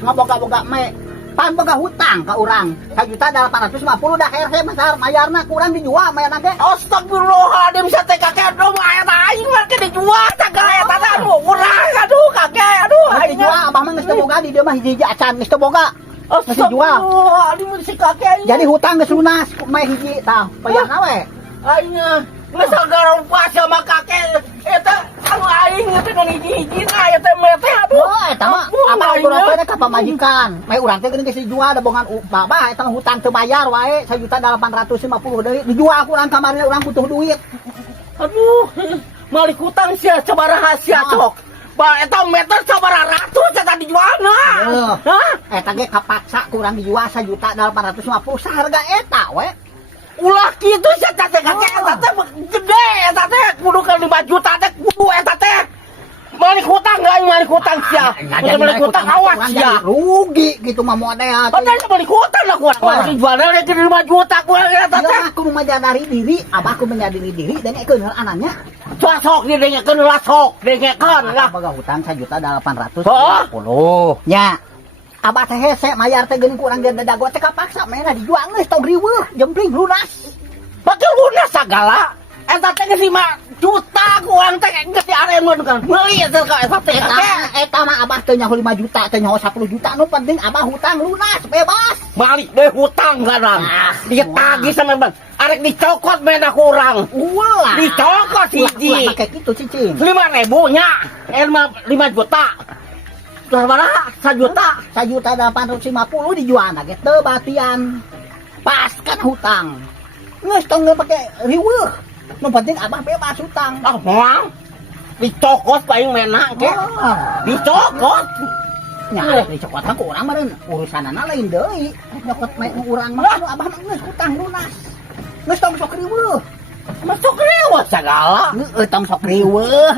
ngaboga-boga me pan boga hutang ka urang 1.850.000 dah herhe besar mayarna kurang dijual mayarna ge. Astagfirullahaladzim sate kakek aduh mah eta aing mah ke dijual tagah eta aduh urang aduh kakek aduh aing dijual abah mah geus teu boga di dieu mah hiji acan geus teu boga. Astagfirullahaladzim si kakek aing. Jadi hutang geus lunas me hiji tah payahna we. Aing geus sagarong pas sama kakek eta anu aing teh nu hiji-hiji na eta mah teh aduh. Oh eta mah abah urang teh ka pamajikan. Me urang teh geuning geus dijual da bongan babah eta mah hutang teu bayar wae 1.850.000 deui dijual kurang kamari urang butuh duit. Aduh malik hutang sia sabaraha sia cok. Ba eta meter sabaraha ratus eta dijualna. Hah? Eta ge kapaksa kurang dijual 1.850.000 saharga eta we. Ulah kitu sia teh kakek eta teh gede eta teh kudu ka 5 juta teh kudu eta teh. Malik hutang enggak malik hutang sia. Malik hutang awas sia. Rugi gitu mah moal teh. Padahal malik hutang lah kurang dijualna ke 5 juta kurang eta teh. Aku menyadari diri, abah aku menyadari diri dan ekonomi anaknya. Sok didengekeun lah sok dengekeun lah. Boga hutang 1.850.000. Nya. Abah teh hese mayar teh geuning kurang gede dago teh kapaksa mena dijual geus tong riweuh jempling lunas. Pakai lunas sagala. Eta teh geus 5 juta kurang teh geus diareun kan. Meuli eta ka eta teh. Eta mah abah teh nyaho 5 juta teh nyaho 10 juta nu penting abah hutang lunas bebas. Balik deh hutang garang. Ditagih sama bang. Arek dicokot mena kurang. Ulah. Dicokot hiji. Pakai kitu cicing. 5.000 nya. 5 juta. Berapa? 1 juta. 1.850.000 dijual na ge teu batian. Pas kan hutang. Geus tong pake riweuh. Nu penting abah bebas hutang. Ah moal. Dicokot paling mena ke. Dicokot. Nya dicokot mah ku urang meureun urusanana lain deui. Nyokot me urang mah anu abah mah geus hutang lunas. Geus tong sok riweuh. Masuk riweuh sagala. Tong sok riweuh.